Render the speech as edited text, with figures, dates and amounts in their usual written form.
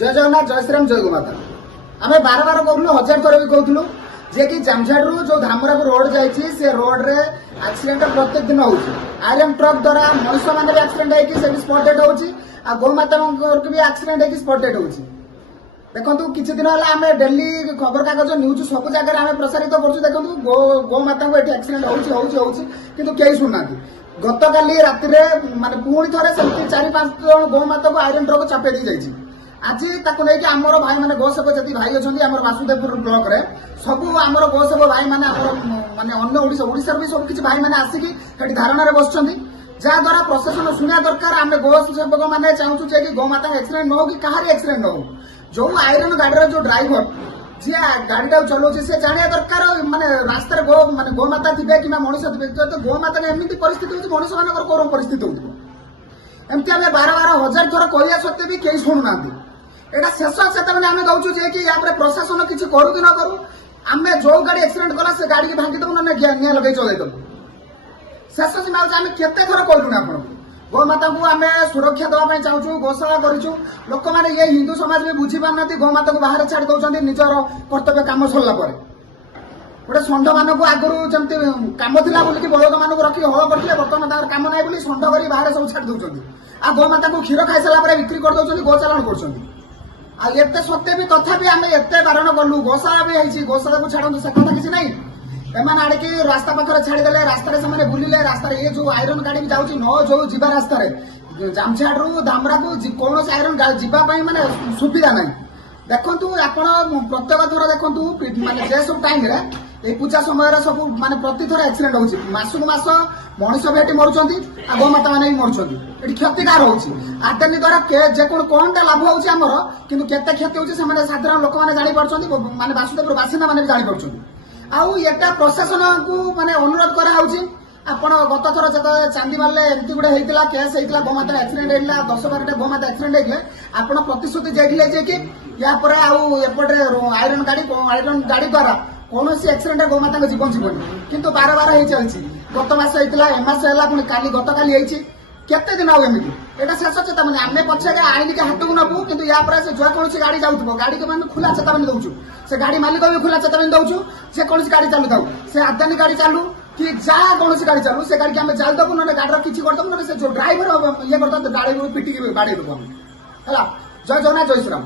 जय जगन्नाथ जय श्रीराम जय गोमाता आम बार बार कहूँ हजार थर भी कहूँ जे कि जामझाड़ू जो धामरापुर रोड जाइए से रोड रे एक्सीडेंट प्रत्येक दिन हो आयरन ट्रक द्वारा मनुष्य मैंने भी एक्सीडेंट होती स्पॉट डेट हो गोमाता भी एक्सीडेंट होती स्पॉट डेट हो देखो किसी दिन है आम डेली खबर कागज न्यूज सब जगह प्रसारित करूँ देखो गोमाता को ये एक्सीडेंट हो कई शुणुना गत काली राति माने पुणी थे से 4-5 जन गोमाता को आयरन ट्रक चापे दी जाइए आज नहीं आमर भाई मैंने गोसेवक जी भाई अच्छा आम वासुदेवपुर ब्लॉक रे सब आमर गोसेवक भाई मैंने माने अन्य ओडिशा भी सब किसी भाई मैंने आसिकी धारणा बस जहाद्वारा प्रशासन शुणा दरकार आम गोसेवक मैंने चाहूँ कि गोमाता एक्सीडेंट न हो कि कहार एक्सीडेंट न हो जो आयरन गाड़ी जो ड्राइवर जी गाड़ी चलाऊँ से जाना दरकार माने रास्तार गो माने गोमाता थे कि मनुष्य थे तो गोमाता एमती परिस्थिति हो मनुष्य मान कौन परिस्थिति हो एमती आम बार बार हजार थर कहवा सत्वे भी कई शुणुना एटा शेष से आम दौचु जे कि यहाँ प्रशासन किसी करू कि न करू आम जो गाड़ी एक्सीडेंट कला से गाड़ी की भांगी दबू ना निया लगे चलदेबू शेष सीमा आम केते थर कहलुना आपको गोमाता को आम सुरक्षा देवाई चाहूँ गोशाला करूँ लोक मैंने ये हिंदू समाज भी बुझी पारना गोमाता को बाहर छाड़ दौरान निजर कर्तव्य कम सरला गोटे षंढ मान आगुरी जमी कम था बोलिक बलद मान रखी हल करते बर्तमान कम ना बोली षंढ कर बाहर सब छाड़ दौरान आ गोमाता को क्षीर खाई सारा बिक्री कर दौरान गोचालन कर एते सत्वे भी तथापि आम एत बारण कलु गोशाला भी गोशाला को छाड़ू से कथा किसी ना एमाने आड़े रास्ता पाखे छाड़देले रास्तार से बुलिले रास्तार ये जो आयरन गाड़ी जाऊँगी न जो जीवा रास्तार जामझाड़ू धामरा को कौन आयरन जावाई माने सुविधा ना देखु आप प्रत्येक थर देखु माने जे सब टाइम रे पूजा समय सब माने प्रति थर एक्सीडेंट हो मासक मास मनुष्य भी मरुंच गोमाता मैंने भी मरुंच ये क्षतिकार होटेनी द्वारा जेको कौन टा लाभ होमर कि केते क्षति होने साधारण लोक मैंने जापार माने वासुदेवपुर बासिंदा मैंने भी जापार आउ एटा प्रशासन को माने अनुरोध कराऊँ आपण गत थर जो चांदीमाल एमती गोटे होता केस होता गोमाता एक्सीडेंट होता 10-12 गोमाता एक्सीडेंट होते आप प्रतिश्रुति देते कि यापर आउटे आयरन गाड़ी द्वारा कौन एक्सीडेंट गोमाता जीवन जीवन किंतु बार बार हो चलती गत मास होता एमास है पुणी काली गत काली केते दिन आमती एटा शेष चेतावनी आम पछे आईन के हाथ को नबू कि या से जो कौन गाड़ी जाऊँ गाड़ी को मैंने खुला चेतावनी दौचु से गाड़ी मालिक भी खुला चेतावनी दौचु से कौन गाड़ी चलू था से आदानी गाड़ी चालू कि जहाँ कौन गाड़ी चालू से गाड़ी आम जाल दबू ना गाड़ी किसी करदबू ना से जो ड्राइवर ये करता गाड़ी पिटिकी बाड़ी देबू है जय जगन्नाथ जय श्रीराम।